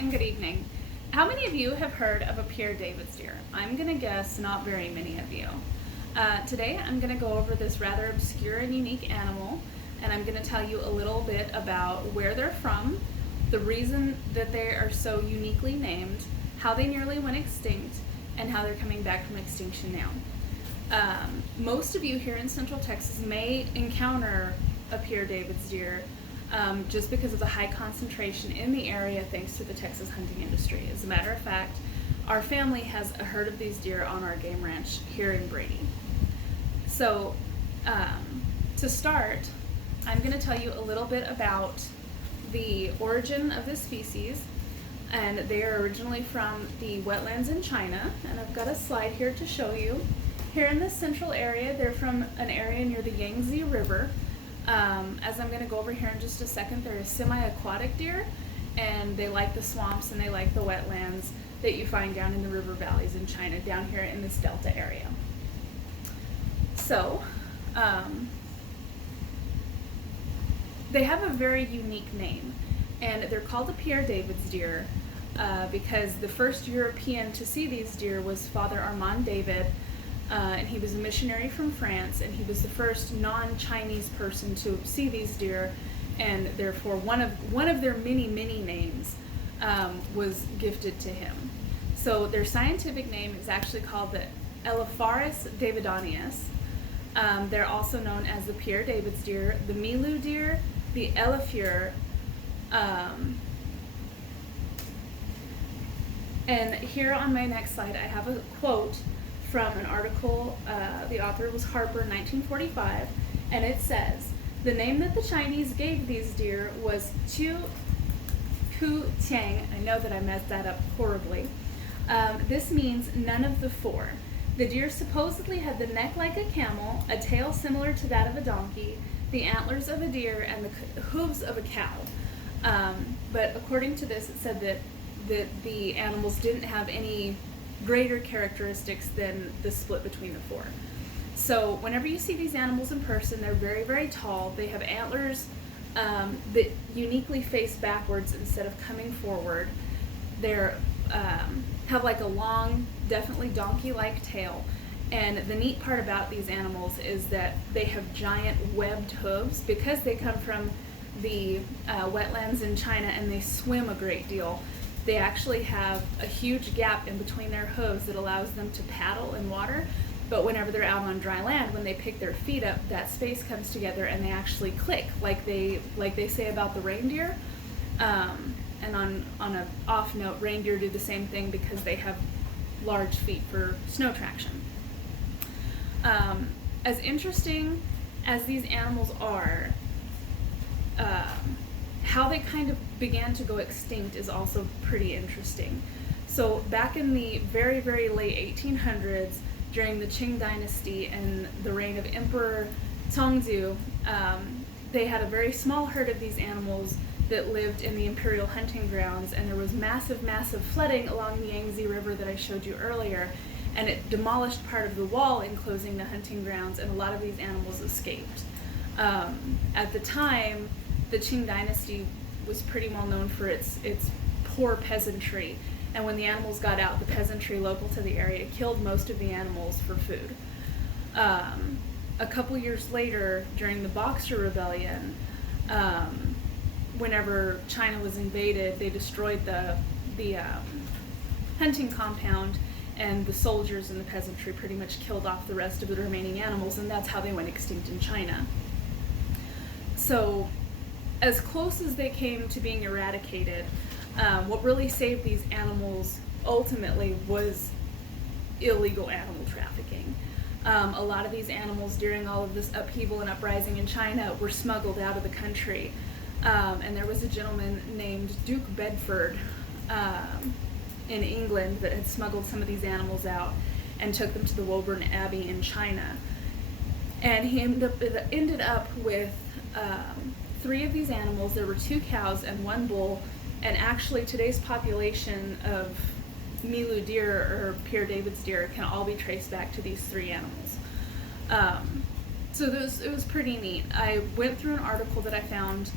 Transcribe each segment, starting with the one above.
and good evening. How many of you have heard of a Pere David's deer? I'm going to guess not very many of you. Today I'm going to go over this rather obscure and unique animal, and I'm going to tell you a little bit about where they're from, the reason that they are so uniquely named, how they nearly went extinct, and how they're coming back from extinction now. Most of you here in Central Texas may encounter a Pere David's deer just because of the high concentration in the area thanks to the Texas hunting industry. As a matter of fact, our family has a herd of these deer on our game ranch here in Brady. So to start, I'm going to tell you a little bit about the origin of this species, and they are originally from the wetlands in China, and I've got a slide here to show you. Here in this central area, they're from an area near the Yangtze River. As I'm going to go over here in just a second, they're a semi-aquatic deer, and they like the swamps and they like the wetlands that you find down in the river valleys in China, down here in this delta area. So, they have a very unique name, and they're called the Pere David's deer because the first European to see these deer was Father Armand David, and he was a missionary from France, and he was the first non-Chinese person to see these deer, and therefore one of their many names was gifted to him. So their scientific name is actually called the Elaphrus davidianus. They're also known as the Pere David's deer, the Milu deer, the Elaphrus, and here on my next slide I have a quote from an article. The author was Harper, 1945, and it says, "The name that the Chinese gave these deer was Tu Ku Tiang." I know that I messed that up horribly. This means none of the four. The deer supposedly had the neck like a camel, a tail similar to that of a donkey, the antlers of a deer, and the hooves of a cow. But according to this, it said that the animals didn't have any greater characteristics than the split between the four. So whenever you see these animals in person, they're very tall. They have antlers that uniquely face backwards instead of coming forward. They're have like a long, definitely donkey-like tail. And the neat part about these animals is that they have giant webbed hooves because they come from the wetlands in China and they swim a great deal. They actually have a huge gap in between their hooves that allows them to paddle in water, but whenever they're out on dry land, when they pick their feet up, that space comes together and they actually click, like they say about the reindeer. And on an off note, reindeer do the same thing because they have large feet for snow traction. As interesting as these animals are, how they kind of began to go extinct is also pretty interesting. So back in the very late 1800s, during the Qing dynasty and the reign of Emperor Tongzhou, they had a very small herd of these animals that lived in the imperial hunting grounds, and there was massive flooding along the Yangtze River that I showed you earlier, and it demolished part of the wall enclosing the hunting grounds, and a lot of these animals escaped. At the time, the Qing dynasty was pretty well known for its poor peasantry, and when the animals got out, the peasantry local to the area killed most of the animals for food. A couple years later, during the Boxer Rebellion, whenever China was invaded, they destroyed the hunting compound, and the soldiers and the peasantry pretty much killed off the rest of the remaining animals, and that's how they went extinct in China. So as close as they came to being eradicated, what really saved these animals ultimately was illegal animal trafficking. A lot of these animals during all of this upheaval and uprising in China were smuggled out of the country. And there was a gentleman named Duke Bedford in England that had smuggled some of these animals out and took them to the Woburn Abbey in China. And he ended up with 3 of these animals. There were 2 cows and 1 bull, and actually today's population of Milu deer or Pere David's deer can all be traced back to these 3 animals. So it was pretty neat. I went through an article that I found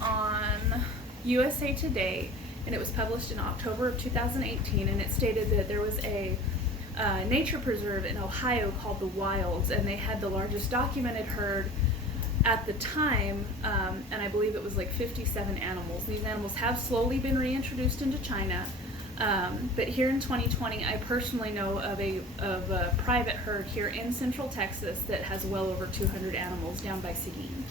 on USA Today, and it was published in October of 2018, and it stated that there was a nature preserve in Ohio called the Wilds, and they had the largest documented herd at the time, and I believe it was like 57 animals. These animals have slowly been reintroduced into China, but here in 2020, I personally know of a private herd here in Central Texas that has well over 200 animals down by Seguin.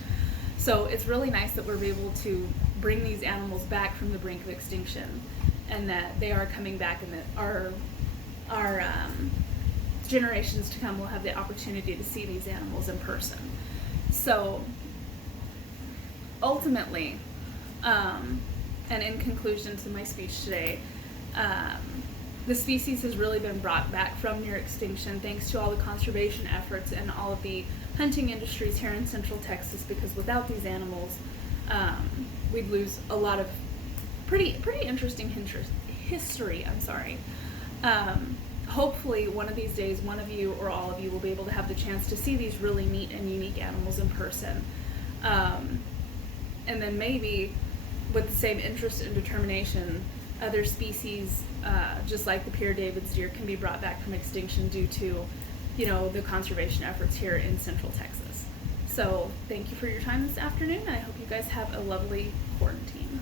So it's really nice that we're able to bring these animals back from the brink of extinction, and that they are coming back, and that our generations to come will have the opportunity to see these animals in person. So ultimately, and in conclusion to my speech today, the species has really been brought back from near extinction thanks to all the conservation efforts and all of the hunting industries here in Central Texas, because without these animals, we'd lose a lot of pretty interesting history. Hopefully one of these days, one of you or all of you will be able to have the chance to see these really neat and unique animals in person. And then maybe with the same interest and determination, other species, just like the Pere David's deer, can be brought back from extinction due to, the conservation efforts here in Central Texas. So thank you for your time this afternoon. I hope you guys have a lovely quarantine.